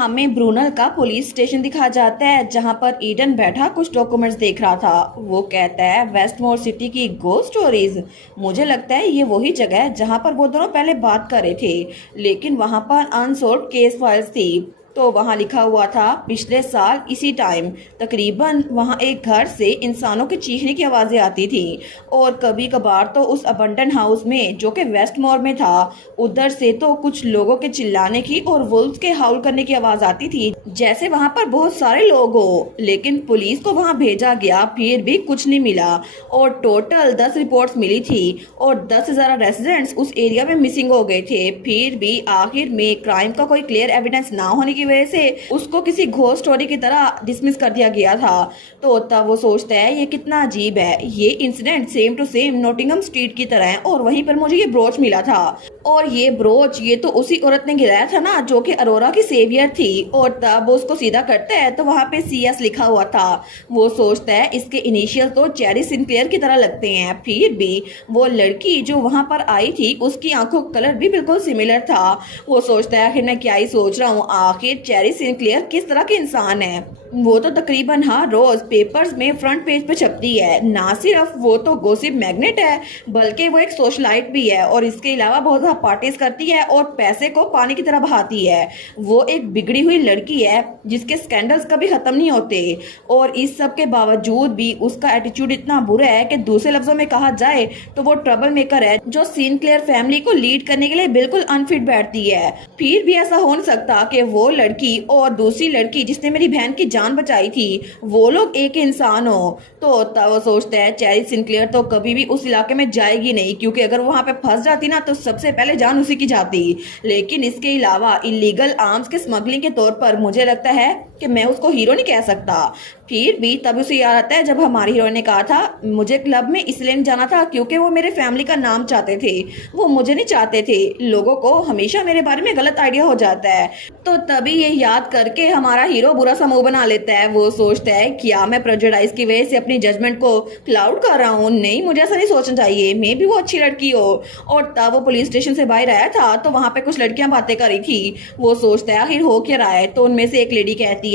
हमें ब्रूनल का police station दिखाया जाता है जहां पर ईडन बैठा कुछ डॉक्यूमेंट्स देख रहा था। वो कहता है वेस्टमोर सिटी की गोस्ट स्टोरीज। मुझे लगता है ये वही जगह है जहां पर वो दोनों पहले बात कर रहे थे, लेकिन वहां पर अनसॉल्व केस फाइल्स थी। तो वहाँ लिखा हुआ था पिछले साल इसी टाइम तकरीबन वहाँ एक घर से इंसानों के चीखने की आवाज़ें आती थी, और कभी कभार तो उस अबंडन हाउस में जो कि वेस्टमोर में था उधर से तो कुछ लोगों के चिल्लाने की और वुल्व्स के हाउल करने की आवाज़ आती थी, जैसे वहाँ पर बहुत सारे लोग हो। लेकिन पुलिस को वहाँ भेजा गया, फिर भी कुछ नहीं मिला, और टोटल 10 रिपोर्ट्स मिली थी और 10 से ज़्यादा रेसिडेंट्स उस एरिया में मिसिंग हो गए थे। फिर भी आखिर में क्राइम का कोई क्लियर एविडेंस ना होने की वजह से उसको किसी घोस्ट स्टोरी की तरह डिसमिस कर दिया गया था। तो तब वो सोचता है ये कितना अजीब है, ये incident same to same Nottingham street की तरह है, और वहीं पर मुझे ये ब्रोच मिला था, और ये ब्रोच ये तो उसी औरत ने गिराया था ना जो कि अरोरा की सेवियर थी। और तब वो उसको सीधा करता है तो वहाँ पे CS लिखा हुआ था। वो सोचता है इसके इनिशियल तो चेरी सिंक्लेयर की तरह लगते हैं, फिर भी वो लड़की जो वहाँ पर आई थी उसकी आंखों का कलर भी बिल्कुल सिमिलर था। वो सोचता है आखिर मैं क्या ही सोच रहा हूँ, आखिर चेरी सिंक्लेयर किस तरह के इंसान है। वो तो तकरीबन हर रोज पेपर्स में फ्रंट पेज पे छपती है। ना सिर्फ वो तो गॉसिप मैग्नेट है बल्कि वो एक सोशलाइट भी है, और इसके अलावा बहुत ज़्यादा पार्टीज करती है और पैसे को पानी की तरह बहाती है। वो एक बिगड़ी हुई लड़की है जिसके स्कैंडल्स कभी खत्म नहीं होते, और इस सब के बावजूद भी उसका एटीट्यूड इतना बुरा है कि दूसरे लफ्जों में कहा जाए तो वो ट्रबल मेकर है जो सिंक्लेयर फैमिली को लीड करने के लिए बिल्कुल अनफिट बैठती है। फिर भी ऐसा हो नहीं सकता कि वो लड़की और दूसरी लड़की जिसने मेरी बहन की जान बचाई थी वो लोग एक इंसान हो। तो तब वो सोचता है चेरी सिंक्लेयर तो कभी भी उस इलाके में जाएगी नहीं, क्योंकि अगर वहां पे फंस जाती ना तो सबसे पहले जान उसी की जाती। लेकिन इसके अलावा इलीगल आर्म्स के स्मगलिंग के तौर पर मुझे लगता है कि मैं उसको हीरो नहीं कह सकता। फिर भी तब उसे याद आता है जब हमारी हीरो ने कहा था मुझे क्लब में इसलिए नहीं जाना था क्योंकि वो मेरे फैमिली का नाम चाहते थे, वो मुझे नहीं चाहते थे। लोगों को हमेशा मेरे बारे में गलत आइडिया हो जाता है। तो तभी ये याद करके हमारा हीरो बुरा सा मुंह बना लेता है। वो सोचता है क्या मैं प्रेजुडाइज की वजह से अपनी जजमेंट को क्लाउड कर रहा हूँ? नहीं, मुझे ऐसा नहीं सोचना चाहिए, मे भी वो अच्छी लड़की हो। और तब वो पुलिस स्टेशन से बाहर आया था तो वहां पे कुछ लड़कियां बातें कर रही थी। वो सोचता है आखिर हो क्या रहा है, तो उनमें से एक लेडी कहती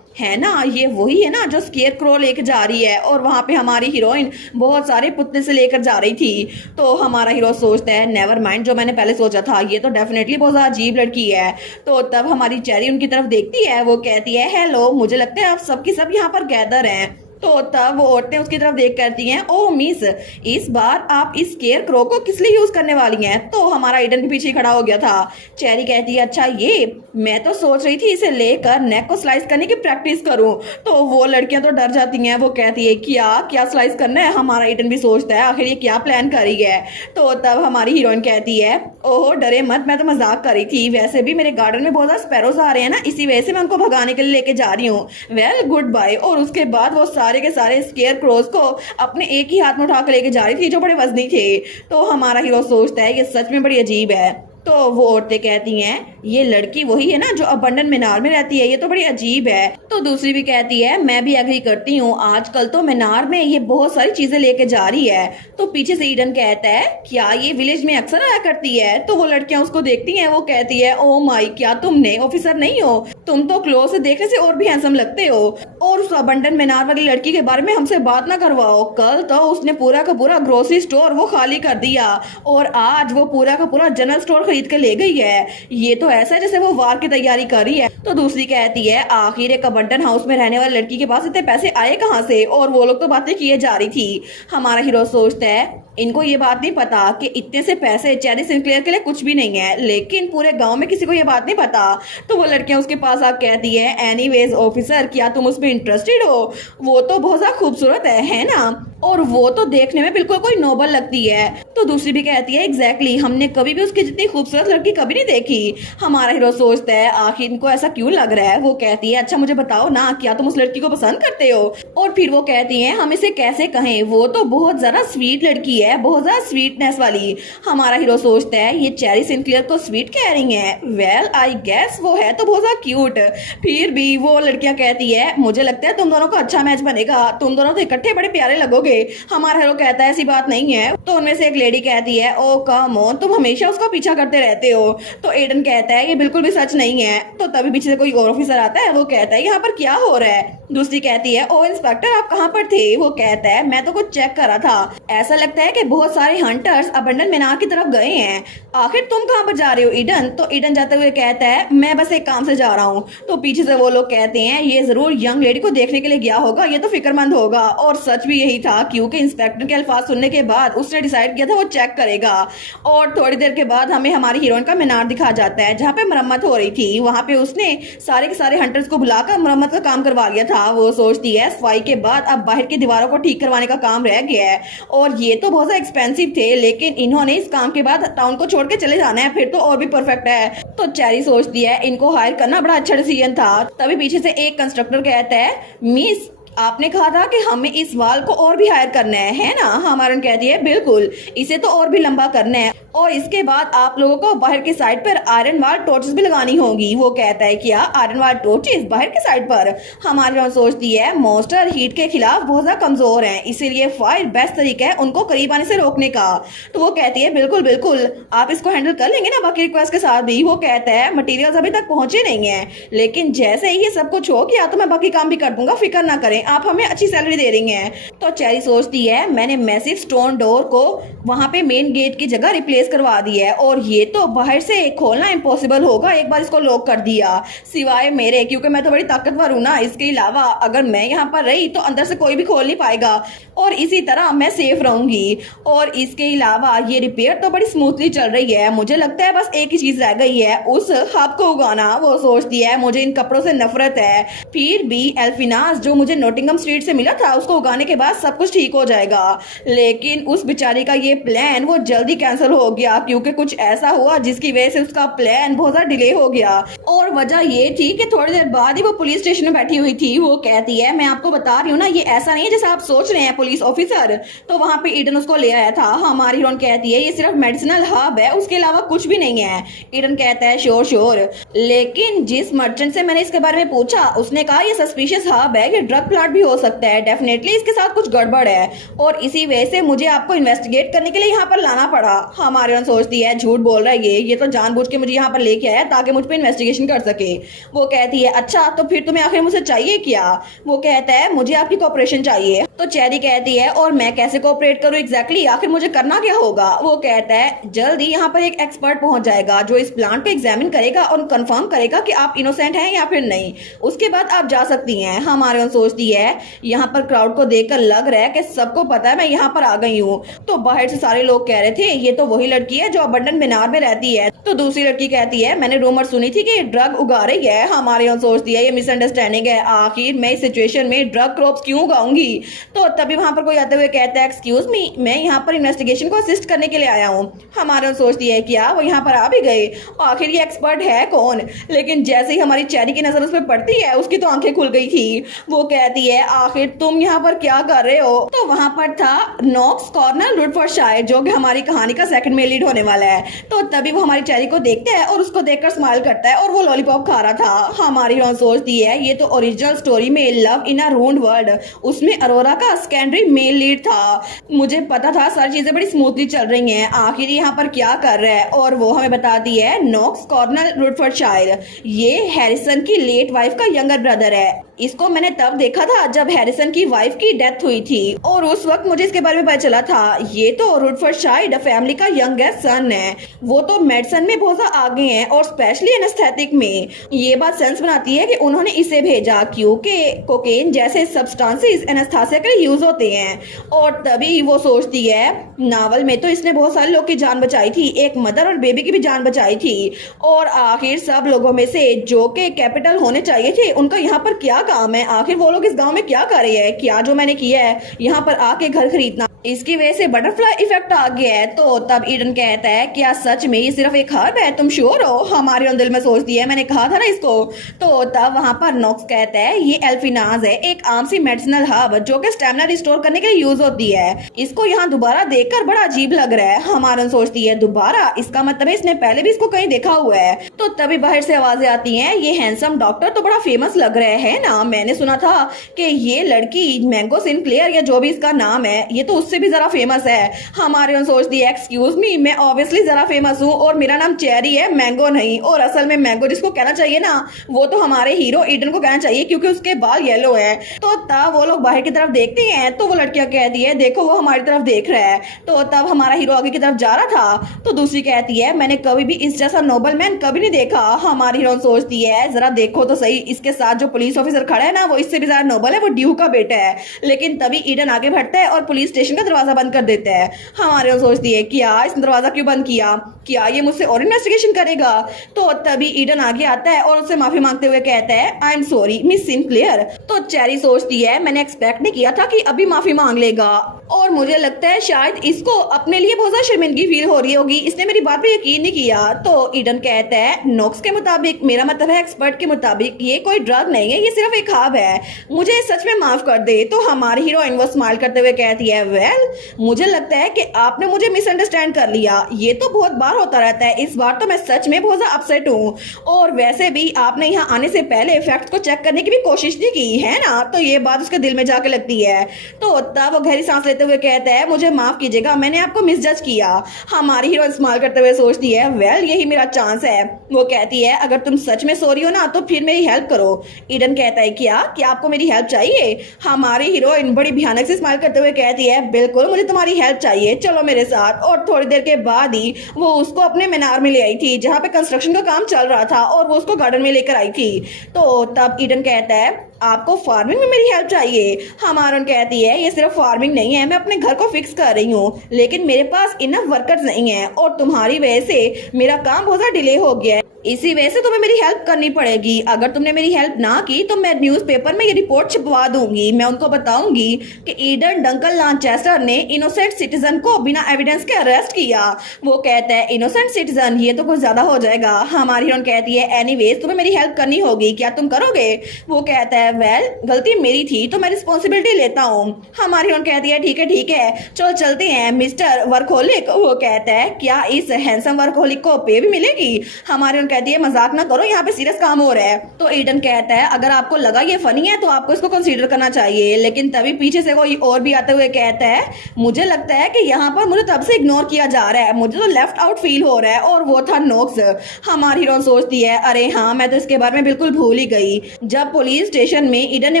है ना ये वही है ना जो स्केयर क्रो लेकर जा रही है, और वहां पे हमारी हीरोइन बहुत सारे पुतले से लेकर जा रही थी। तो हमारा हीरो सोचता है नेवर माइंड, जो मैंने पहले सोचा था ये तो डेफिनेटली बहुत ज्यादा अजीब लड़की है। तो तब हमारी चेरी उनकी तरफ देखती है, वो कहती है हेलो, मुझे लगता है आप सबकी सब यहाँ पर गैदर हैं। तो तब वो औरतें उसकी तरफ देख करती हैं ओ मिस, इस बार आप इस केयर क्रो को किस लिए यूज करने वाली हैं? तो हमारा ईडन के पीछे खड़ा हो गया था। चेरी कहती है अच्छा ये, मैं तो सोच रही थी इसे लेकर नेक को स्लाइस करने की प्रैक्टिस करूं। तो वो लड़कियां तो डर जाती हैं, वो कहती है क्या क्या स्लाइस करना है? हमारा ईडन भी सोचता है आखिर ये क्या प्लान कर रही है। तो तब हमारी हीरोइन कहती है ओहो डरे मत, मैं तो मजाक कर रही थी, वैसे भी मेरे गार्डन में बहुत ज्यादा स्पैरोज आ रहे हैं ना, इसी वजह से मैं उनको भगाने के लिए लेके जा रही हूँ। Well good bye. और उसके बाद वो सारे के सारे स्केयर क्रोज को अपने एक ही हाथ में उठा कर लेके जा रही थी जो बड़े वजनी थे। तो हमारा हीरो सोचता है ये सच में बड़ी अजीब है। तो वो औरतें कहती हैं ये लड़की वही है ना जो अबंडन मीनार में रहती है, ये तो बड़ी अजीब है। तो दूसरी भी कहती है मैं भी एग्री करती हूँ, आजकल तो मीनार में ये बहुत सारी चीजें लेके जा रही है। तो पीछे से ईडन कहता है क्या ये विलेज में अक्सर आया करती है? तो वो लड़कियां उसको देखती हैं, वो कहती है ओ माई, क्या तुम नए ऑफिसर नहीं हो? तुम तो क्लोज से देखने से और भी हैंडसम लगते हो, और उस अबंडन मीनार वाली लड़की के बारे में हमसे बात ना करवाओ। कल तो उसने पूरा का पूरा ग्रोसरी स्टोर वो खाली कर दिया, और आज वो पूरा का पूरा जनरल स्टोर खरीद के ले गई है। ये तो ऐसा है जैसे वो वार की तैयारी कर रही है। तो दूसरी कहती है आखिर एक अबंडन हाउस में रहने वाली लड़की के पास इतने पैसे आए कहाँ से? और वो लोग तो बातें किए जा रही थी। हमारा हीरो सोचता है इनको ये बात नहीं पता कि इतने से पैसे चेरी सिंक्लेयर के लिए कुछ भी नहीं है, लेकिन पूरे गांव में किसी को ये बात नहीं पता। तो वो लड़कियां उसके पास आकर कहती है एनीवेज ऑफिसर, क्या तुम उसमें इंटरेस्टेड हो? वो तो बहुत ज्यादा खूबसूरत है ना, और वो तो देखने में बिल्कुल कोई नोबल लगती है। तो दूसरी भी कहती है एग्जैक्टली, हमने कभी भी उसकी जितनी खूबसूरत लड़की कभी नहीं देखी। हमारा हीरो सोचता है आखिर इनको ऐसा क्यों लग रहा है। वो कहती है अच्छा मुझे बताओ ना, क्या तुम उस लड़की को पसंद करते हो? और फिर वो कहती है हम इसे कैसे कहें, वो तो बहुत ज्यादा स्वीट लड़की है बहुत ज्यादा स्वीटनेस वाली। हमारा हीरो सोचता है ये चेरी सिंक्लेयर तो स्वीट कह रही है, वेल आई गेस वो है तो बहुत ज्यादा क्यूट। फिर भी वो लड़कियां कहती है मुझे लगता है तुम दोनों का अच्छा मैच बनेगा, तुम दोनों तो इकट्ठे बड़े प्यारे लगोगे। हमारा हीरो कहता है ऐसी बात नहीं है। तो उनमें से एक लेडी कहती है ओ कम ऑन, तुम हमेशा उसका पीछा करते रहते हो। तो एडन कहता है ये बिल्कुल भी सच नहीं है। तो तभी पीछे से कोई और ऑफिसर आता है, वो कहता है यहाँ पर क्या हो रहा है। दूसरी कहती है ओ इंस्पेक्टर आप कहाँ पर थे। वो कहता है मैं तो कुछ चेक कर रहा था, ऐसा लगता है कि बहुत सारे हंटर्स अबंडन मीनार की तरफ गए हैं। आखिर तुम कहाँ पर जा रहे हो ईडन। तो ईडन जाते हुए कहता है मैं बस एक काम से जा रहा हूँ। तो पीछे से वो लोग कहते हैं ये जरूर यंग लेडी को देखने के लिए गया होगा, ये तो फिक्रमंद होगा। और सच भी यही था, क्योंकि इंस्पेक्टर के अल्फाज सुनने के बाद उसने डिसाइड किया था वो चेक करेगा। और थोड़ी देर के बाद हमें हमारी हीरोइन का मीनार दिखा जाता है जहाँ पे मरम्मत हो रही थी। वहां पे उसने सारे के सारे हंटर्स को बुलाकर मरम्मत का काम करवा लिया था। वो सोचती है सफाई के बाद अब बाहर की दीवारों को ठीक करवाने का काम रह गया है, और ये तो बहुत ज्यादा एक्सपेंसिव थे, लेकिन इन्होंने इस काम के बाद टाउन को छोड़ के चले जाना है, फिर तो और भी परफेक्ट है। तो चेरी सोचती है इनको हायर करना बड़ा अच्छा डिसीजन था। तभी पीछे से एक कंस्ट्रक्टर कहता है मिस आपने कहा था कि हमें इस वाल को और भी हायर करना है ना। हमारन कहती है बिल्कुल, इसे तो और भी लंबा करना है, और इसके बाद आप लोगों को बाहर की साइड पर आयरन वाल टॉर्चेस भी लगानी होगी। वो कहता है क्या आयरन वाल टॉर्चेस बाहर की साइड पर। हमारी सोचती है मॉन्स्टर हीट के खिलाफ बहुत ज्यादा कमजोर हैं, इसीलिए फायर बेस्ट तरीका है उनको करीब आने से रोकने का। तो वो कहती है बिल्कुल बिल्कुल आप इसको हैंडल कर लेंगे ना बाकी रिक्वेस्ट के साथ भी। वो कहता है मटेरियल्स अभी तक पहुंचे नहीं है, लेकिन जैसे ही ये सब कुछ हो गया तो मैं बाकी काम भी कर दूंगा, फिक्र ना करें, आप हमें अच्छी सैलरी दे रही हैं। तो चेरी सोचती है मैंने मैसिव स्टोन डोर को वहां पे मेन गेट की जगह रिप्लेस करवा दी है, और ये तो बाहर से खोलना इम्पॉसिबल होगा एक बार इसको लॉक कर दिया, सिवाय मेरे, क्योंकि मैं तो बड़ी ताकतवर हूं ना। इसके अलावा अगर मैं यहाँ पर रही तो अंदर से कोई भी खोल नहीं पाएगा, और इसी तरह मैं सेफ रहूंगी। और इसके अलावा ये रिपेयर तो बड़ी स्मूथली चल रही है, मुझे लगता है बस एक ही चीज रह गई है उस हब को उगाना। वो सोचती है मुझे इन कपड़ों से नफरत है, फिर भी एल्फिनास जो मुझे नोटिंगम स्ट्रीट से मिला था उसको उगाने के बाद सब कुछ ठीक हो जाएगा। लेकिन उस बेचारी का ये प्लान वो जल्दी कैंसिल हो गया, क्योंकि कुछ ऐसा हुआ जिसकी वजह से उसका प्लान बहुत ज्यादा डिले हो गया। और वजह ये थी कि थोड़ी देर बाद ही वो पुलिस स्टेशन में बैठी हुई थी। वो कहती है मैं आपको बता रही हूँ ना, ये ऐसा नहीं है जैसा आप सोच रहे हैं पुलिस ऑफिसर। तो वहां पे ईडन उसको ले आया था। हमारी हीरोइन कहती है ये सिर्फ मेडिसिनल हब है, उसके अलावा कुछ भी नहीं है। ईडन कहता है श्योर श्योर, लेकिन जिस मर्चेंट से मैंने इसके बारे में पूछा उसने कहा ये सस्पिशियस हब है, ये ड्रग प्लांट भी हो सकता है, डेफिनेटली इसके साथ कुछ गड़बड़ है, और इसी वजह से मुझे आपको इन्वेस्टिगेट करने के लिए यहाँ पर लाना पड़ा। हमारी हीरोइन सोचती है झूठ बोल रहा है ये तो जानबूझ के मुझे यहाँ पर लेके आया ताकि मुझ पर इन्वेस्टिगेशन कर सके। वो कहती है अच्छा तो फिर तुम्हें आखिर मुझसे चाहिए क्या। वो कहता है मुझे आपकी कोऑपरेशन चाहिए। तो चेरी कहती है और मैं कैसे कोऑपरेट करूँ एग्जैक्टली, आखिर मुझे करना क्या होगा। वो कहता है जल्द ही यहाँ पर एक एक्सपर्ट पहुंच जाएगा जो इस प्लांट को एग्जामिन करेगा और कंफर्म करेगा कि आप इनोसेंट हैं या फिर नहीं, उसके बाद आप जा सकती हैं। हमारे सोचती है यहाँ पर क्राउड को देखकर लग रहा है कि सबको पता है मैं यहाँ पर आ गई हूँ। तो बाहर से सारे लोग कह रहे थे ये तो वही लड़की है जो अबंडन मीनार में रहती है। तो दूसरी लड़की कहती है मैंने रूमर सुनी थी कि ड्रग उगा रही है। हमारे यहाँ सोचती है ये मिसअंडरस्टैंडिंग है, आखिर मैं इस सिचुएशन में ड्रग क्रॉप्स क्यों उगाऊंगी। तो तभी वहां पर कोई आते हुए कहता है एक्सक्यूज मी, मैं यहाँ पर इन्वेस्टिगेशन को असिस्ट करने के लिए आया हूँ। हमारे यहाँ सोचती है क्या वो यहाँ पर आ भी गए, आखिर ये एक्सपर्ट है कौन। लेकिन जैसे ही हमारी चेरी की नजर उस पर पड़ती है उसकी तो आंखें खुल गई थी। वो कहती है आखिर तुम यहाँ पर क्या कर रहे हो। तो वहां पर था नॉक्स कॉर्नर रुडफोर्डशायर जो कि हमारी कहानी का सेकंड मेन लीड होने वाला है। तो तभी वो हमारी चेरी को देखता है और उसको देखकर स्माइल करता है, और वो लॉलीपॉप खा रहा था। हमारी हीरोइन सोचती है ये तो ओरिजिनल स्टोरी में लव इन अ रून्ड वर्ल्ड उसमें अरोरा का सेकेंडरी मेन लीड था। मुझे पता था सारी चीजें बड़ी स्मूथली चल रही हैं, आखिर यहाँ पर क्या कर रहा है। और वो हमें बताती है नॉक्स कॉर्नर रुडफोर्डशायर ये हैरिसन की लेट वाइफ का यंगर ब्रदर है। इसको मैंने तब देखा था जब हैरिसन की वाइफ की डेथ हुई थी, और उस वक्त मुझे इसके बारे में पता चला था ये तो रुडफोर्डशायर फैमिली का यंगेस्ट सन है। वो तो मेडिसिन में बहुत ज्यादा आगे हैं और स्पेशली एनेस्थेटिक में। ये बात सेंस बनाती है कि उन्होंने इसे भेजा क्योंकि कोकेन जैसे सब्सटेंसेस एनेस्थेसिया के लिए यूज होते हैं। और तभी वो सोचती है नावल में तो इसने बहुत सारे लोग की जान बचाई थी, एक मदर और बेबी की भी जान बचाई थी, और आखिर सब लोगों में से जो के कैपिटल होने चाहिए थे उनका यहाँ पर क्या काम है। आखिर वो लोग इस गांव में क्या कर रहे हैं, क्या जो मैंने किया है यहाँ पर आके घर खरीदना। इसकी वजह से बटरफ्लाई इफेक्ट आ गया है। तो तब ईडन कहता है क्या सच में ये सिर्फ एक हर्ब है, तुम श्योर हो? हमारे दिल में सोचती है मैंने कहा था ना इसको। तो तब वहां पर नॉक्स कहता है ये एल्फिनाज है, एक आम सी मेडिसिनल हर्ब जो कि स्टेमिना रिस्टोर करने के लिए यूज होती है। इसको यहाँ दोबारा देखकर बड़ा अजीब लग रहा है। हमारन सोचती है दोबारा, इसका मतलब है इसने पहले भी इसको कहीं देखा हुआ है। तो तभी बाहर से आवाजें आती हैं, ये हैंडसम डॉक्टर तो बड़ा फेमस लग रहा है ना, मैंने सुना था कि ये लड़की मैंगो सिनक्लेयर या जो भी इसका नाम है ये तो उससे भी जरा फेमस है। हमारे उन सोचती है एक्सक्यूज मी, मैं ऑब्वियसली जरा फेमस हूँ और मेरा नाम चेरी है, मैंगो नहीं। और असल में मैंगो जिसको कहना चाहिए ना वो तो हमारे हीरो ईडन को कहना चाहिए क्योंकि उसके बाल येलो है। तो तब वो लोग बाहर की तरफ देखते हैं तो वो लड़कियां कहती है देखो वो हमारी तरफ देख रहा है। तो तब हमारा हीरो आगे की तरफ जा रहा था तो दूसरी कहती है मैंने कभी भी इस जैसा नोबल मैन कभी नहीं देखा। हमारी हीरोइन सोचती है जरा देखो तो सही, इसके साथ जो पुलिस ऑफिसर खड़ा है ना वो इससे भी ज्यादा नोबल है, वो ड्यू का बेटा है। लेकिन तभी ईडन आगे बढ़ता है और पुलिस स्टेशन का दरवाजा बंद कर देता है। हमारे सोचती है क्या इसने दरवाजा क्यों बंद किया, क्या ये मुझसे और इन्वेस्टिगेशन करेगा? तो तभी ईडन आगे आता है और उससे माफी मांगते हुए कहता है I am sorry miss Sinclair. तो चेरी सोचती है मैंने एक्सपेक्ट नहीं किया था कि अभी माफी मांग लेगा और मुझे लगता है शायद इसको अपने लिए बहुत ज्यादा शर्मिंदगी फील हो रही होगी, इसने मेरी बात पे यकीन नहीं किया। तो ईडन कहता है नॉक्स के मुताबिक, मेरा मतलब है एक्सपर्ट के मुताबिक, ये कोई ड्रग नहीं है, ये सिर्फ एक ख्वाब है, मुझे सच में माफ कर दे। तो हमारी हीरोइन वो स्माइल करते हुए कहती है वेल मुझे लगता है कि आपने मुझे मिसअंडरस्टैंड कर लिया, ये तो बहुत बार होता रहता है, इस बार तो मैं सच में बहुत ज्यादा अपसेट हूँ। और वैसे भी आपने यहाँ आने से पहले फैक्ट्स को चेक करने की भी कोशिश नहीं की है ना, तो ये बात उसके दिल में जाके लगती है। तो तब वो गहरी सांस लेते हुए कहता है मुझे माफ कीजिएगा, मैंने आपको मिसजज किया। हमारी हीरोइन स्माइल करते हुए सोचती है वेल यही मेरा चांस है। वो कहती है अगर तुम सच में सॉरी हो ना तो फिर मेरी हेल्प करो। ईडन कहता है क्या आपको मेरी हेल्प चाहिए? हमारी हीरोइन बड़ी भयानक से स्माइल करते हुए कहती है बिल्कुल मुझे तुम्हारी हेल्प चाहिए, चलो मेरे साथ। और थोड़ी देर के बाद ही वो उसको अपने मीनार में ले आई थी जहाँ पे कंस्ट्रक्शन का काम चल रहा था और वो उसको गार्डन में लेकर आई थी। तो तब ईडन कहता है आपको फार्मिंग में मेरी हेल्प चाहिए? हमारन कहती है ये सिर्फ फार्मिंग नहीं है, मैं अपने घर को फिक्स कर रही हूँ लेकिन मेरे पास इनफ वर्कर्स नहीं है और तुम्हारी वजह से मेरा काम बहुत ज्यादा डिले हो गया है, इसी वजह से तुम्हें मेरी हेल्प करनी पड़ेगी। अगर तुमने मेरी हेल्प ना की तो मैं न्यूज़पेपर में ये रिपोर्ट छपवा दूंगी, मैं उनको बताऊंगी कि ईडन डंकन लांचेस्टर ने इनोसेंट सिटीजन को बिना एविडेंस के अरेस्ट किया। वो कहता है इनोसेंट सिटीजन, ये तो कुछ ज्यादा हो जाएगा। हमारी हीरोइन कहती है एनीवेज तुम्हें मेरी हेल्प करनी होगी, क्या तुम करोगे? वो कहता है वेल गलती मेरी थी तो मैं रिस्पॉन्सिबिलिटी लेता हूँ। हमारी हीरोइन कहती है ठीक है चलो चलते हैं मिस्टर वर्कहोलिक। वो कहता है क्या इस हैंडसम वर्कहोलिक को पे भी मिलेगी? हमारी कहती है मजाक ना करो, यहाँ पे सीरियस काम हो रहा है। तो ईडन कहता है अगर आपको लगा ये फनी है तो आपको इसको कंसीडर करना चाहिए। लेकिन तभी पीछे से कोई और भी आते हुए कहता है मुझे लगता है कि यहाँ पर मुझे तब से इग्नोर किया जा रहा है, मुझे तो लेफ्ट आउट फील हो रहा है। और वो था नॉक्स। हमारी हीरोइन सोचती है अरे हाँ मैं तो इसके बारे में बिल्कुल भूल ही गई, जब पुलिस स्टेशन में ईडन ने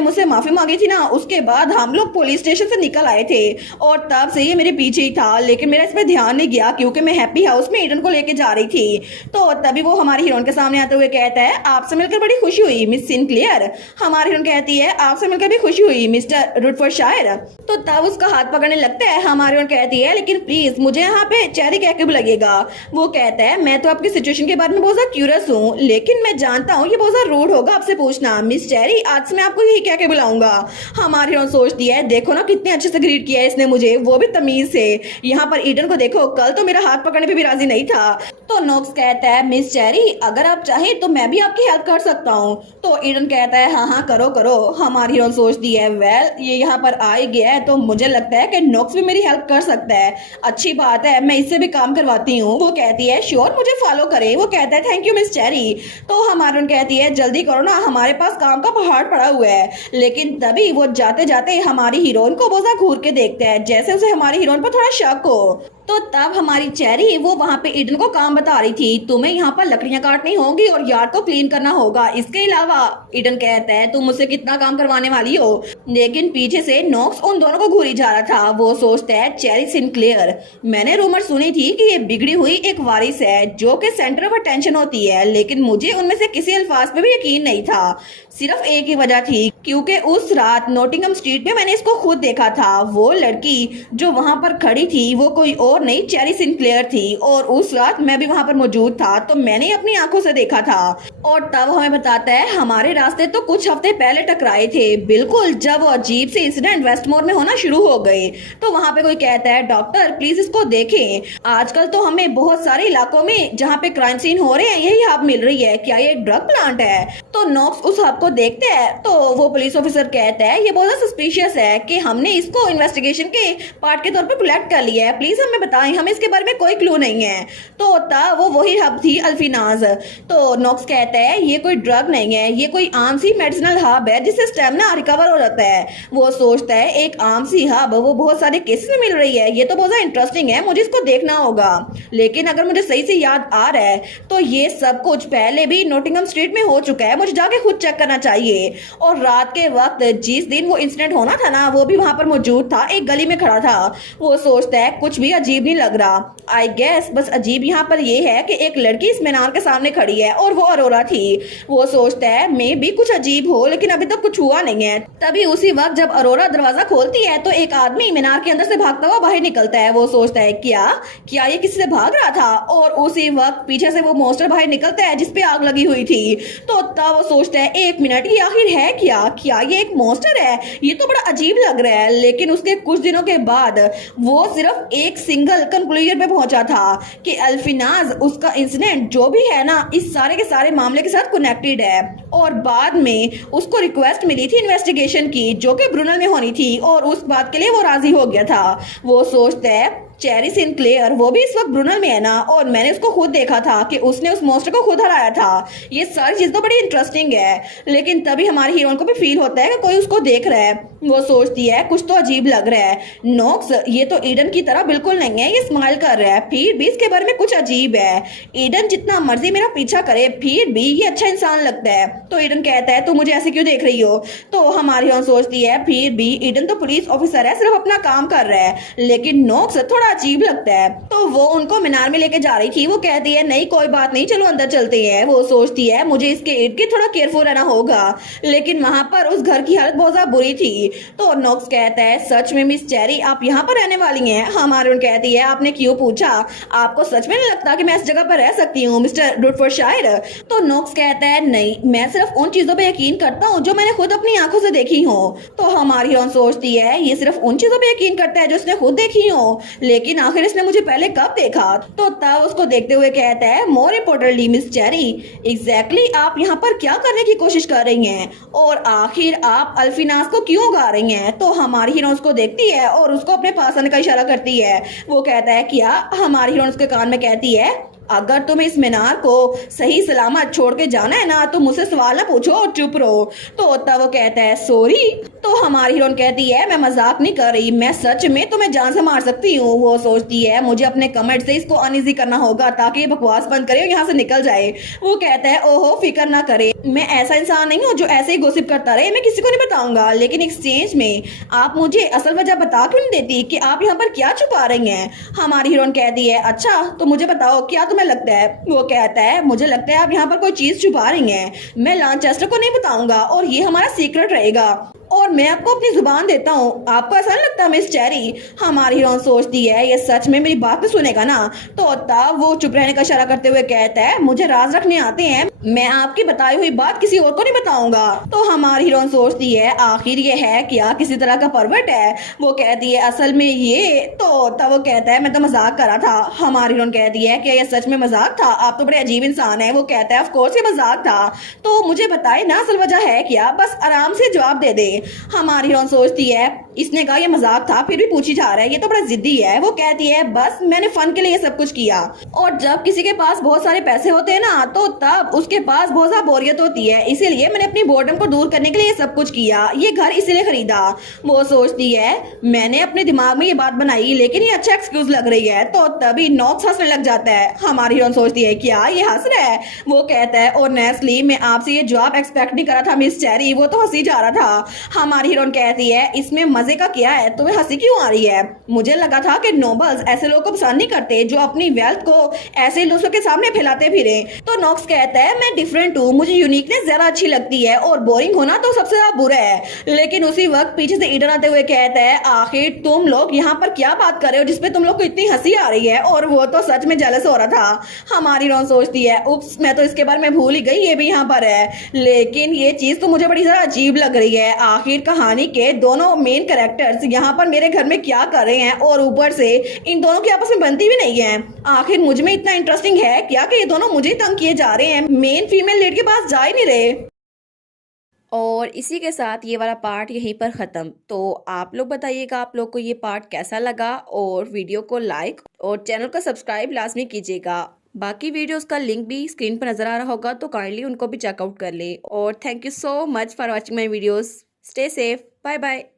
मुझसे माफी मांगी थी ना उसके बाद हम लोग पुलिस स्टेशन से निकल आए थे और तब से ये मेरे पीछे ही था, लेकिन मेरा इस पर ध्यान नहीं गया क्योंकि मैं हैप्पी हाउस में ईडन को लेके जा रही थी। तो तभी वो हमारी हीरोइन के सामने आते हुए कहता है आपसे मिलकर बड़ी खुशी हुई मिस सिनक्लेयर। हमारी हीरोइन कहती है आपसे मिलकर भी खुशी हुई मिस्टर रुडफोर्डशायर। तो तब उसका हाथ पकड़ने लगता है। हमारी हीरोइन कहती है लेकिन प्लीज मुझे यहाँ पे चेरी कह के लगेगा। वो कहता है मैं तो आपकी सिचुएशन के बारे में बहुत ज्यादा क्यूरियस हूँ लेकिन मैं जानता हूँ ये बहुत ज्यादा रूड होगा आपसे पूछना, मिस चेरी आज से मैं आपको यही कह के बुलाऊंगा। हमारी हीरोइन सोचती है देखो ना कितने अच्छे से ग्रीट किया है इसने मुझे, वो भी तमीज से। यहाँ पर ईडन को देखो कल तो मेरा हाथ पकड़ने पे भी राजी नहीं था। तो नॉक्स कहता है मिस चेरी अगर आप चाहें तो मैं भी आपकी हेल्प कर सकता हूँ। तो ईडन कहता है हाँ करो करो। हमारी हीरोइन सोचती है वेल ये यहाँ पर आ ही गया है तो मुझे लगता है कि नॉक्स भी मेरी हेल्प कर सकता है, अच्छी बात है मैं इससे भी काम करवाती हूँ। वो कहती है श्योर मुझे फॉलो करे। वो कहता है थैंक यू मिस चेरी। तो हमारी हीरोइन कहती है जल्दी करो ना हमारे पास काम का पहाड़ पड़ा हुआ है। लेकिन तभी वो जाते जाते हमारी हीरोइन को बहुत घूर के देखता है जैसे उसे हमारी हीरोइन पर थोड़ा शक हो। तो तब हमारी चेरी वो वहां पे ईडन को काम बता रही थी तुम्हें यहाँ पर लकड़ियां काटनी होगी और यार्ड को क्लीन करना होगा, इसके अलावा ईडन कहता है तुम मुझसे कितना काम करवाने वाली हो। लेकिन पीछे से नॉक्स उन दोनों को घूरी जा रहा था। वो सोचता है चेरी सिनक्लेयर मैंने रूमर सुनी थी कि ये बिगड़ी हुई एक वारिस है जो कि सेंटर ऑफ अटेंशन होती है, लेकिन मुझे उनमें से किसी अल्फाज पे भी यकीन नहीं था। सिर्फ एक ही वजह थी क्योंकि उस रात नोटिंगम स्ट्रीट में मैंने इसको खुद देखा था। वो लड़की जो वहां पर खड़ी थी वो कोई और नहीं चेरी सिंक्लेयर थी और उस रात मैं भी वहां पर मौजूद था, तो मैंने अपनी आंखों से देखा था। और तब हमें बताता है हमारे रास्ते तो कुछ हफ्ते पहले टकराए थे, बिल्कुल जब वो अजीब से इंसिडेंट वेस्टमोर में होना शुरू हो गए। तो वहां पे कोई कहता है डॉक्टर प्लीज इसको देखें, आजकल तो हमें बहुत सारे इलाकों में जहाँ पे क्राइम सीन हो रहे हैं यही हब मिल रही है, क्या ये ड्रग प्लांट है? तो नॉक्स उस हब को देखते हैं तो वो पुलिस ऑफिसर कहता है ये बहुत सस्पिशियस है कि हमने इसको इन्वेस्टिगेशन के पार्ट के तौर पर कलेक्ट कर लिया है, प्लीज हमें बताएं, हमें इसके बारे में कोई क्लू नहीं है। तो तब वो वही हब थी अल्फिनाज। तो नॉक्स कहता है ये कोई ड्रग नहीं है, ये कोई आम सी मेडिसिनल हब है जिससे स्टेमिना रिकवर हो जाता है। वो सोचता है एक आम सी हब वो बहुत सारे केसेस में मिल रही है, ये तो बहुत ज्यादा इंटरेस्टिंग है, मुझे इसको देखना होगा। लेकिन अगर मुझे सही से याद आ रहा है तो ये सब कुछ पहले भी नोटिंगम स्ट्रीट में हो चुका है, मुझे जाके खुद चेक करना चाहिए। और रात के वक्त जिस दिन वो इंसिडेंट होना था ना वो भी वहां पर मौजूद था, एक गली में खड़ा था। वो सोचता है कुछ भी अजीब नहीं लग रहा, आई गेस बस अजीब यहाँ पर ये है कि एक लड़की इस मीनार के सामने खड़ी है और वो अरोरा थी। वो सोचता है मे भी कुछ अजीब हो लेकिन अभी तक कुछ हुआ नहीं है। तभी उसी वक्त जब अरोरा दरवाजा खोलती है तो एक आदमी मीनार के अंदर से भागता हुआ बाहर निकलता है। वो सोचता है क्या क्या ये किसी से भाग रहा था? और उसी वक्त पीछे से वो मॉन्स्टर बाहर निकलता है जिसपे आग लगी हुई थी। तो तब वो सोचता है एक मिनट ये आखिर है क्या, क्या ये एक मॉन्स्टर है? ये तो बड़ा अजीब लग रहा है। लेकिन उसके कुछ दिनों के बाद वो सिर्फ एक सिंगल कंक्लूजन पे पहुंचा था कि अल्फिनाज उसका इंसिडेंट जो भी है ना इस सारे के सारे मामले के साथ कनेक्टेड है। और बाद में उसको रिक्वेस्ट मिली थी इन्वेस्टिगेशन की जो कि ब्रुनल में होनी थी और उस बात के लिए वो राजी हो गया था। वो सोचता है चेरी सिंक्लेयर वो भी इस वक्त ब्रुनल में है ना, और मैंने उसको खुद देखा था कि उसने उस मॉन्स्टर को खुद हराया था। ये सारी चीज तो बड़ी इंटरेस्टिंग है। लेकिन तभी हमारे हीरोइन को भी फील होता है कि कोई उसको देख रहा है। वो सोचती है कुछ तो अजीब लग रहा है, नॉक्स ये तो ईडन की तरह बिल्कुल नहीं है, ये स्माइल कर रहा है, फिर भी इसके बारे में कुछ अजीब है। ईडन जितना मर्जी मेरा पीछा करे फिर भी ये अच्छा इंसान लगता है। तो ईडन कहता है तू मुझे ऐसे क्यों देख रही हो? तो हमारी हीरोइन सोचती है फिर भी ईडन तो पुलिस ऑफिसर है, सिर्फ अपना काम कर रहा है, लेकिन नॉक्स थोड़ा अजीब लगता है। तो वो उनको मीनार में लेके जा रही थी। वो कहती है नहीं कोई बात नहीं, चलो अंदर चलते हैं। वो सोचती है मुझे इसके इर्द गिर्द थोड़ा केयरफुल रहना होगा, लेकिन वहां पर उस घर की हालत बहुत ज्यादा बुरी थी। तो नॉक्स कहता है सच में मिस चेरी आप यहाँ पर रहने वाली हैं? हमारी कहती है आपने क्यों पूछा, आपको सच में नहीं लगता कि मैं इस जगह पर रह सकती हूँ मिस्टर डुटफोर्डशायर? तो नॉक्स कहता है नहीं, मैं सिर्फ उन चीजों पे यकीन करता हूँ जो मैंने खुद अपनी आंखों से देखी हूँ। तो हमारी हीरोइन सोचती है ये सिर्फ उन चीजों पे यकीन करता है जो उसने खुद देखी हो, लेकिन आखिर इसने मुझे पहले कब देखा? तो तब उसको देखते हुए कहता है more importantly miss cherry exactly आप यहाँ पर क्या करने की कोशिश कर रही हैं, और आखिर आप अल्फिनाज को क्यों उगा रही हैं? तो हमारी हीरोइन उसको देखती है और उसको अपने पास आने का इशारा करती है। वो कहता है क्या? हमारी हीरोइन उसके कान में कहती है अगर तुम्हें इस मीनार को सही सलामत छोड़ के जाना है ना तो मुझसे सवाल ना पूछो और चुप रहो। तो तब वो कहता है सॉरी। तो हमारी हीरोइन कहती है मैं मजाक नहीं कर रही, मैं सच में तुम्हें जान से मार सकती हूँ। वो सोचती है मुझे अपने कमेंट से इसको अनईजी करना होगा ताकि ये बकवास बंद करे और यहाँ से निकल जाए। वो कहता है ओहो फिक्र ना करे, मैं ऐसा इंसान नहीं हूँ जो ऐसे ही गोसिप करता रहे, मैं किसी को नहीं बताऊंगा, लेकिन एक्सचेंज में आप मुझे असल वजह बता क्यों नहीं देती कि आप यहाँ पर क्या छुपा रही हैं? हमारी हीरोइन कहती है अच्छा तो मुझे बताओ क्या तुम्हें लगता है? वो कहता है मुझे लगता है आप यहाँ पर कोई चीज छुपा रही हैं, मैं लांचेस्टर को नहीं बताऊंगा और ये हमारा सीक्रेट रहेगा, और मैं आपको अपनी जुबान देता हूँ, आपको ऐसा नहीं लगता मिस चेरी? हमारी हीरोइन सोचती है ये सच में मेरी बात नहीं सुनेगा ना? तो तब वो चुप रहने का इशारा करते हुए कहता है मुझे राज रखने आते हैं, मैं आपकी बताई हुई बात किसी और को नहीं बताऊंगा। तो हमारी हीरोइन सोचती है आखिर ये है क्या, किसी तरह का परवट है? वो कहती है असल में ये। तो तब वो कहता है मैं तो मजाक कर रहा था। हमारी हीरोइन कहती है क्या ये सच में मजाक था? आप तो बड़े अजीब इंसान है। वो कहता है ऑफ कोर्स ये मजाक था, तो मुझे बताए ना असल वजह है क्या, बस आराम से जवाब दे दे। हमारी हीरोइन सोचती है इसने कहा ये मजाक था फिर भी पूछी जा रहा है, ये तो बड़ा जिद्दी है। वो कहती है बस मैंने फन के लिए ये सब कुछ किया, और जब किसी के पास बहुत सारे पैसे होते हैं ना तो तब उसके पास बहुत ज्यादा बोरियत होती है, इसीलिए मैंने अपनी बोर्डम को दूर करने के लिए ये सब कुछ किया, ये घर इसीलिए खरीदा। वो सोचती है मैंने अपने दिमाग में ये बात बनाई लेकिन ये अच्छा एक्सक्यूज लग रही है। तो तभी नॉक्स हंसने लग जाता है। हमारी हीरोइन सोचती है क्या ये हंस रहा है? वो कहता है ऑनेस्टली मैं आपसे ये जवाब एक्सपेक्ट नहीं करा था मिस चेरी, वो तो हंसी जा रहा था। हमारी हीरोइन कहती है इसमें मजे का किया है, तुम्हें हंसी क्यों आ रही है? मुझे लगा था कि नोबल्स ऐसे लोगों को पसंद नहीं करते जो अपनी वेल्थ को ऐसे ही दूसरों के सामने फैलाते फिरे। तो नॉक्स कहता है मैं डिफरेंट हूँ, मुझे यूनिकनेस ज्यादा अच्छी लगती है और बोरिंग होना तो सबसे ज्यादा बुरा है। लेकिन उसी वक्त पीछे से ईडन आते हुए कहता है आखिर तुम लोग यहाँ पर क्या बात कर रहे हो जिसपे तुम लोग को इतनी हंसी आ रही है? और वो तो सच में जेलस हो रहा था। हमारी रॉन सोचती है उप्स, मैं तो इसके बारे में भूल ही गई, ये भी यहाँ पर है। लेकिन ये चीज तो मुझे बड़ी ज्यादा अजीब लग रही है। आखिर कहानी के दोनों मेन कैरेक्टर्स यहाँ पर मेरे घर में क्या कर रहे हैं और ऊपर से इन दोनों की आपस में बनती भी नहीं है। आखिर मुझ में इतना इंटरेस्टिंग है क्या कि ये दोनों मुझे तंग किए जा रहे हैं, मेन फीमेल लीड के पास जा ही नहीं रहे। और इसी के साथ ये वाला पार्ट यहीं पर ख़त्म। तो आप लोग बताइएगा आप लोग को ये पार्ट कैसा लगा, और वीडियो को लाइक और चैनल को सब्सक्राइब लाजमी कीजिएगा। बाकी वीडियोस का लिंक भी स्क्रीन पर नज़र आ रहा होगा, तो काइंडली उनको भी चेकआउट कर ले। और thank you so much for watching my videos. Stay safe, bye bye.